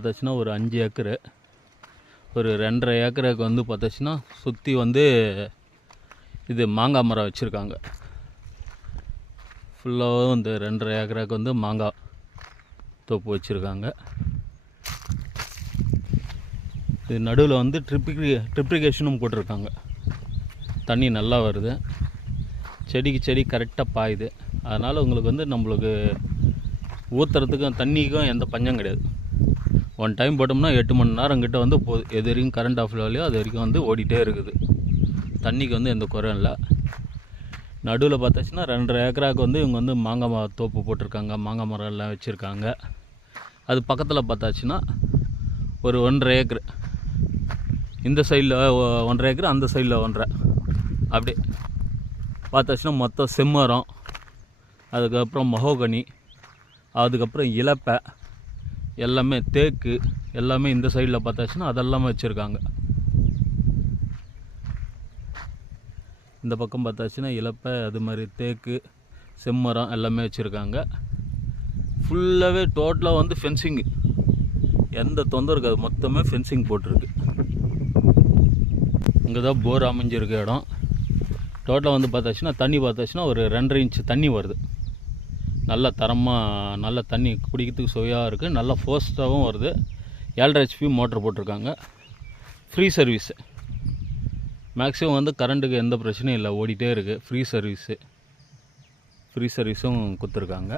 பார்த்தாச்சுன்னா ஒரு 5 ஏக்கரு, ஒரு 2.5 ஏக்கருக்கு வந்து பார்த்தாச்சுன்னா சுற்றி வந்து இது மாங்காய் மரம் வச்சுருக்காங்க. ஃபுல்லாக வந்து 2.5 ஏக்கருக்கு வந்து மாங்காய் தோப்பு வச்சுருக்காங்க. இது நடுவில் வந்து ட்ரிப்ரிகேஷனும் போட்டிருக்காங்க. தண்ணி நல்லா வருது, செடிக்கு செடி கரெக்டாக பாயுது. அதனால் உங்களுக்கு வந்து நம்மளுக்கு ஊற்றுறதுக்கும் தண்ணிக்கும் எந்த பஞ்சம் கிடையாது. ஒன் டைம் போட்டோம்னா 8 மணி நேரம் கிட்ட வந்து போகுது. எது வரைக்கும் கரண்ட் ஆஃப் ஆகலையோ அது வரைக்கும் வந்து ஓடிட்டே இருக்குது. தண்ணிக்கு வந்து எந்த குறையும் இல்லை. நடுவில் பார்த்தாச்சுன்னா 2.5 ஏக்கராவுக்கு வந்து இவங்க வந்து மாங்காய் தோப்பு போட்டிருக்காங்க, மாங்காய் மரம் எல்லாம் வச்சுருக்காங்க. அது பக்கத்தில் பார்த்தாச்சுன்னா ஒரு 1.5 ஏக்கர், இந்த சைடில் 1.5 ஏக்கர், அந்த சைடில் 1.5, அப்படி பார்த்தாச்சுன்னா மொத்தம் செம்மரம், அதுக்கப்புறம் மஹோகனி, அதுக்கப்புறம் இலப்பை, எல்லாமே தேக்கு, எல்லாமே இந்த சைடில் பார்த்தாச்சுன்னா அதெல்லாமே வச்சுருக்காங்க. இந்த பக்கம் பார்த்தாச்சுன்னா இலப்பை, அது மாதிரி தேக்கு, செம்மரம் எல்லாமே வச்சுருக்காங்க. ஃபுல்லாகவே டோட்டலாக வந்து ஃபென்சிங்கு, எந்த தொந்தரவு இருக்காது, மொத்தமே ஃபென்சிங் போட்டிருக்கு. இங்கே தான் போர் அமைஞ்சிருக்க இடம். டோட்டலாக வந்து பார்த்தாச்சுன்னா தண்ணி பார்த்தாச்சுன்னா ஒரு 2.5 இன்ச்சு தண்ணி வருது. நல்ல தரமாக, நல்ல தண்ணி குடிக்கிறதுக்கு சுவையாக இருக்குது, நல்லா ஃபோஸ்ட்டாகவும் வருது. 7.5 HP மோட்டர் போட்டிருக்காங்க. ஃப்ரீ சர்வீஸு, மேக்ஸிமம் வந்து கரண்ட்டுக்கு எந்த பிரச்சனையும் இல்லை, ஓடிட்டே இருக்குது. ஃப்ரீ சர்வீஸும் கொடுத்துருக்காங்க.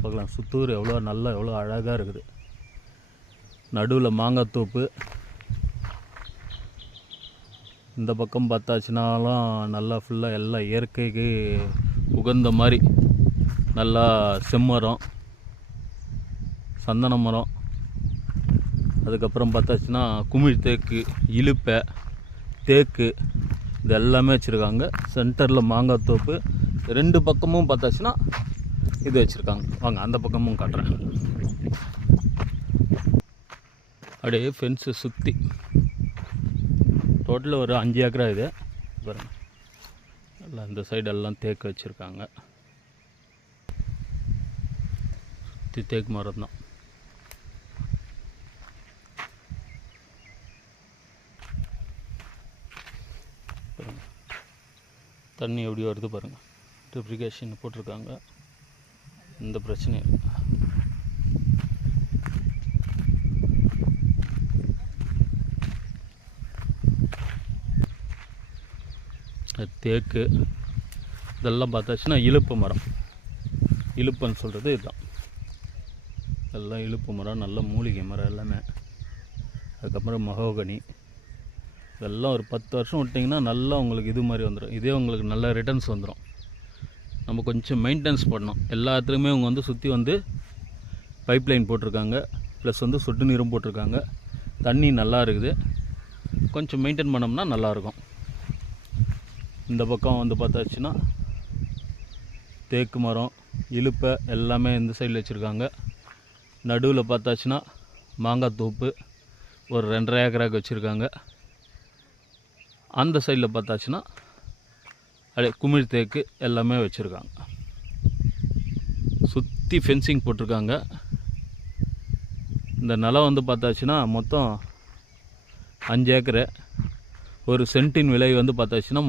பார்க்கலாம் சுத்தூர் எவ்வளோ நல்லா, எவ்வளோ அழகாக இருக்குது. நடுவில் மாங்காய் தோப்பு, இந்த பக்கம் பார்த்தாச்சுனாலும் நல்லா ஃபுல்லாக எல்லாம் இயற்கைக்கு உகந்த மாதிரி நல்லா செம்மரம், சந்தன மரம், அதுக்கப்புறம் பார்த்தாச்சுன்னா குமிழ் தேக்கு, இலுப்பை, தேக்கு, இது எல்லாமே வச்சுருக்காங்க. சென்டரில் மாங்காய் தோப்பு, 2 பக்கமும் பார்த்தாச்சுன்னா இது வச்சுருக்காங்க. வாங்க அந்த பக்கமும் காட்டுறேன். அப்படியே ஃபென்ஸு சுற்றி டோட்டலில் ஒரு 5 ஏக்கரா இது பாருங்க. எல்லாம் இந்த சைடு எல்லாம் தேக்கு வச்சுருக்காங்க. சுற்றி தேக்கு மரம் தான். தண்ணி எப்படி வருது பாருங்கள். ட்ரிப்ரிகேஷன் போட்டிருக்காங்க, எந்த பிரச்சனையும் இல்லை. தேக்கு இதெல்லாம் பார்த்தாச்சுன்னா இலுப்பு மரம், இலுப்புன்னு சொல்கிறது இதுதான். எல்லாம் இலுப்பு மரம், நல்ல மூலிகை மரம் எல்லாமே. அதுக்கப்புறம் மஹோகனி, இதெல்லாம் ஒரு 10 வருஷம் விட்டிங்கன்னா நல்லா உங்களுக்கு இது மாதிரி வந்துடும். இதே உங்களுக்கு நல்ல ரிட்டர்ன்ஸ் வந்துடும். நம்ம கொஞ்சம் மெயின்டெனன்ஸ் பண்ணணும். எல்லாத்துலேயுமே அவங்க வந்து சுற்றி வந்து பைப் லைன் போட்டிருக்காங்க, ப்ளஸ் வந்து சொட்டு நீரும் போட்டிருக்காங்க. தண்ணி நல்லா இருக்குது, கொஞ்சம் மெயின்டைன் பண்ணோம்னா நல்லாயிருக்கும். இந்த பக்கம் வந்து பார்த்தாச்சுன்னா தேக்கு மரம், இலுப்பை எல்லாமே இந்த சைடில் வச்சுருக்காங்க. நடுவில் பார்த்தாச்சுன்னா மாங்காய் தோப்பு ஒரு 2.5 ஏக்கராக்கு வச்சுருக்காங்க. அந்த சைடில் பார்த்தாச்சுன்னா அப்படியே குமிழ் தேக்கு எல்லாமே வச்சுருக்காங்க. சுற்றி ஃபென்சிங் போட்டிருக்காங்க. இந்த நிலம் வந்து பார்த்தாச்சுன்னா மொத்தம் 5 ஏக்கரு. ஒரு சென்ட்டின் விலை வந்து பார்த்தாச்சுன்னா